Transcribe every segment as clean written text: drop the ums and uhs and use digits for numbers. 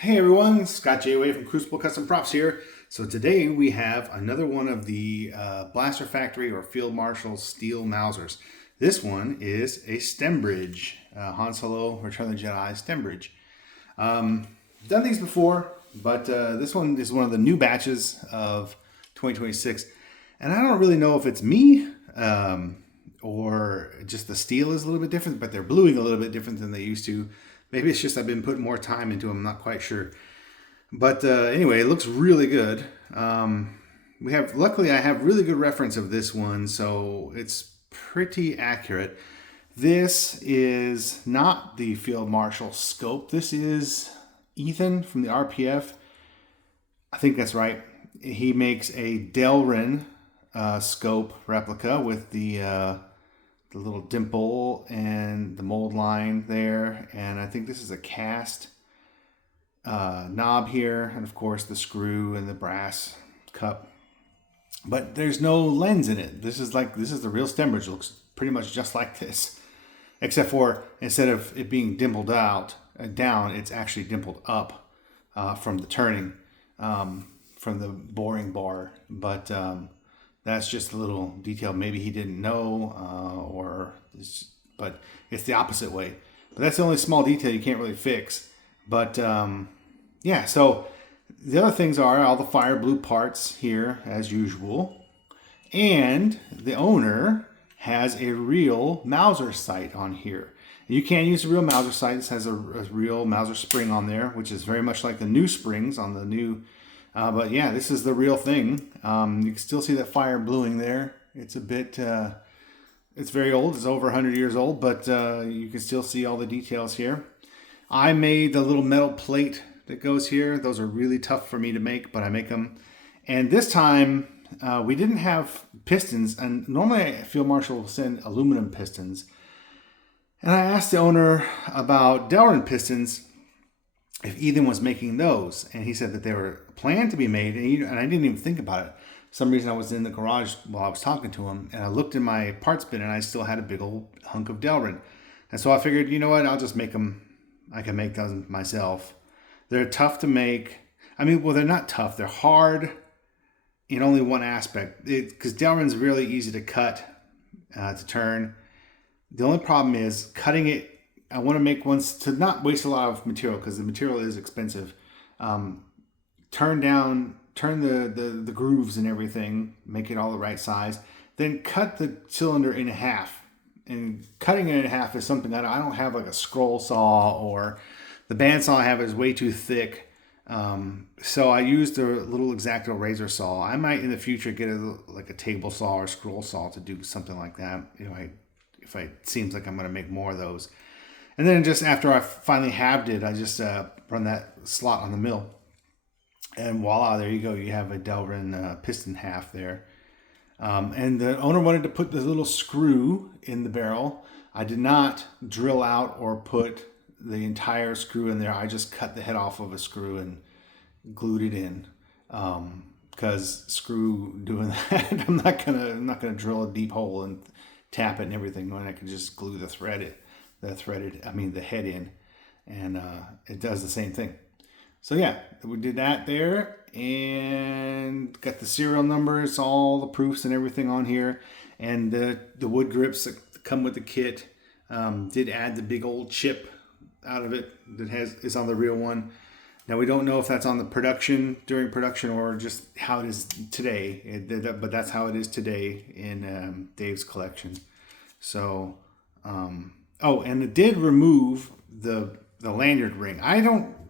Hey everyone, Scott J. Way from Crucible Custom Props here. So today we have another one of the Blaster Factory or Field Marshal steel Mausers. This one is a stembridge, Han Solo Return of the Jedi stembridge. Done these before, but this one is one of the new batches of 2026. And I don't really know if it's me or just the steel is a little bit different, but they're bluing a little bit different than they used to. Maybe it's just I've been putting more time into them. I'm not quite sure. But anyway, it looks really good. Luckily, I have really good reference of this one, so it's pretty accurate. This is not the Field Marshal scope. This is Ethan from the RPF. I think that's right. He makes a Delrin scope replica with the little dimple and the mold line there, and I think this is a cast knob here, and of course the screw and the brass cup, but there's no lens in it. This is the real stembridge. It looks pretty much just like this, except for instead of it being dimpled down, it's actually dimpled up from the turning, from the boring bar. But that's just a little detail maybe he didn't know, but it's the opposite way. But that's the only small detail you can't really fix. But yeah, so the other things are all the fire blue parts here as usual. And the owner has a real Mauser sight on here. You can use a real Mauser sight. This has a real Mauser spring on there, which is very much like the new springs on the new. But yeah, this is the real thing. You can still see that fire bluing there. It's a bit, it's very old. It's over 100 years old, but you can still see all the details here. I made the little metal plate that goes here. Those are really tough for me to make, but I make them. And this time, we didn't have pistons. And normally, Field Marshal will send aluminum pistons. And I asked the owner about Delrin pistons, if Ethan was making those, and he said that they were planned to be made, and I didn't even think about it. For some reason I was in the garage while I was talking to him, and I looked in my parts bin, and I still had a big old hunk of Delrin. And so I figured, you know what, I'll just make them. I can make those myself. They're tough to make. I mean, well, they're not tough. They're hard in only one aspect. Because Delrin's really easy to cut, to turn. The only problem is cutting it. I want to make ones to not waste a lot of material because the material is expensive. Turn the grooves and everything, make it all the right size. Then cut the cylinder in half. And cutting it in half is something that I don't have, like a scroll saw, or the bandsaw I have is way too thick. So I used a little X-Acto razor saw. I might in the future get like a table saw or scroll saw to do something like that. If it seems like I'm going to make more of those. And then just after I finally halved it, I just run that slot on the mill. And voila, there you go. You have a Delrin piston half there. And the owner wanted to put the little screw in the barrel. I did not drill out or put the entire screw in there. I just cut the head off of a screw and glued it in. Because screw doing that, I'm not gonna drill a deep hole and tap it and everything. When I can just glue the head in, and it does the same thing. So yeah, we did that there, and got the serial numbers, all the proofs and everything on here, and the wood grips that come with the kit. Did add the big old chip out of it that is on the real one. Now we don't know if that's on the during production or just how it is today, but that's how it is today in Dave's collection. So. Oh, and it did remove the lanyard ring.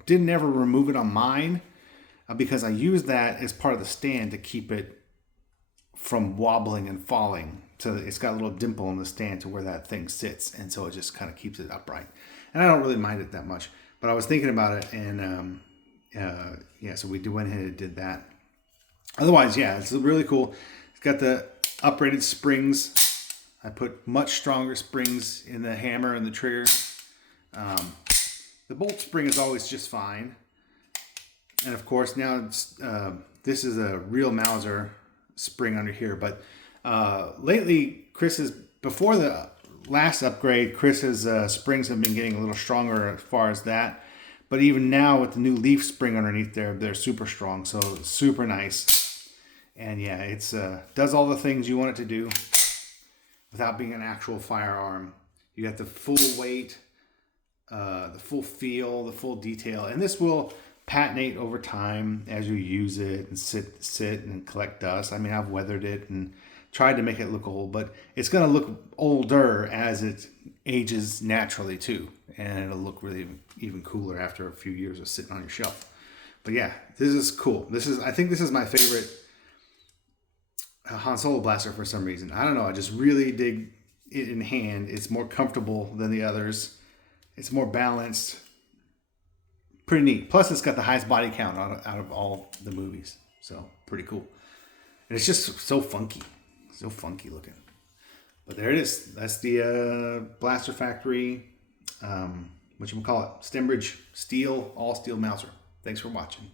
Didn't ever remove it on mine because I used that as part of the stand to keep it from wobbling and falling. So it's got a little dimple in the stand to where that thing sits, and so it just kind of keeps it upright. And I don't really mind it that much, but I was thinking about it, and yeah, so we went ahead and did that. Otherwise, yeah, it's really cool. It's got the uprated springs. I put much stronger springs in the hammer and the trigger. The bolt spring is always just fine. And of course now this is a real Mauser spring under here. But lately, before the last upgrade, Chris's springs have been getting a little stronger as far as that. But even now with the new leaf spring underneath there, they're super strong. So super nice. And yeah, it's does all the things you want it to do without being an actual firearm. You got the full weight, the full feel, the full detail. And this will patinate over time as you use it and sit and collect dust. I mean, I've weathered it and tried to make it look old, but it's going to look older as it ages naturally too. And it'll look really even cooler after a few years of sitting on your shelf. But yeah, this is cool. I think this is my favorite Han Solo blaster for some reason. I don't know. I just really dig it in hand. It's more comfortable than the others. It's more balanced. Pretty neat. Plus, it's got the highest body count out of all the movies. So, pretty cool. And it's just so funky. So funky looking. But there it is. That's the Blaster Factory, stembridge steel, all steel Mauser. Thanks for watching.